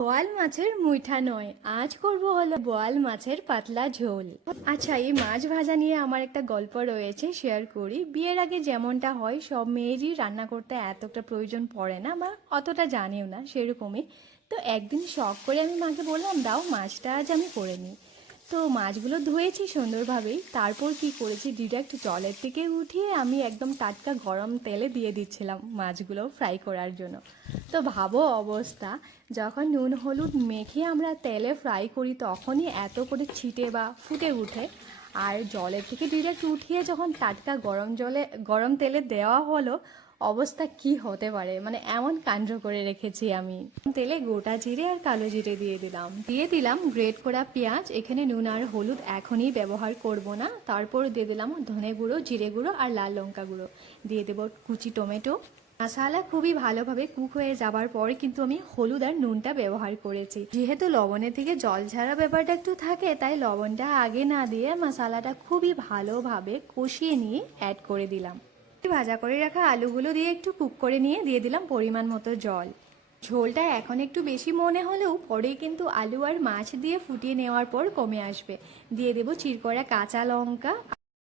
বোয়াল মাছের মুইঠা নয়, আজ করব হলো বোয়াল মাছের পাতলা ঝোল। আচ্ছা এই মাছ ভাজা নিয়ে আমার একটা গল্প রয়েছে শেয়ার করি। বিয়ের আগে যেমনটা হয়, সব মেয়েরই রান্না করতে এতটা প্রয়োজন পড়ে না বা অতটা জানেও না সেরকমই। তো একদিন শখ করে আমি মাকে বললাম, দাও মাছটা আজ আমি করে নিই। তো মাছগুলো ধুয়েছি সুন্দরভাবেই। তারপর কি করেছি ডিরেক্ট জলের থেকে উঠিয়ে আমি একদম টাটকা গরম তেলে দিয়ে দিচ্ছিলাম মাছগুলো ফ্রাই করার জন্য। তো ভাবো অবস্থা, যখন নুন হলুদ মেখে আমরা তেলে ফ্রাই করি তখনই এত করে ছিটে বা ফুটে উঠে। আর জলের থেকে ডিরেক্ট উঠিয়ে যখন টাটকা গরম জলে, গরম তেলে দেওয়া হলো অবস্থা কি হতে পারে? মানে এমন কাণ্ড করে রেখেছি আমি। তেলে গোটা জিরে আর কালো জিরে দিয়ে দিলাম। দিয়ে দিলাম গ্রেট করা পেঁয়াজ। এখানে নুন আর হলুদ এখনই ব্যবহার করব না। তারপর দিয়ে দিলাম ধনে গুঁড়ো, জিরে গুঁড়ো আর লাল লঙ্কা গুঁড়ো। দিয়ে দেবো কুচি টমেটো। মশালা খুবই ভালোভাবে কুক হয়ে যাবার পর কিন্তু আমি হলুদ আর নুনটা ব্যবহার করেছি। যেহেতু লবণের থেকে জল ছাড়া ব্যাপারটা একটু থাকে, তাই লবণটা আগে না দিয়ে মশালাটা খুবই ভালোভাবে কষিয়ে নিয়ে অ্যাড করে দিলাম। ভাজা করে রাখা আলুগুলো দিয়ে একটু কুক করে নিয়ে দিয়ে দিলাম পরিমাণ মতো জল। ঝোলটা এখন একটু বেশি মনে হলেও পরে কিন্তু আলু আর মাছ দিয়ে ফুটিয়ে নেওয়ার পর কমে আসবে। দিয়ে দেবো চিরকড়া কাঁচা লঙ্কা।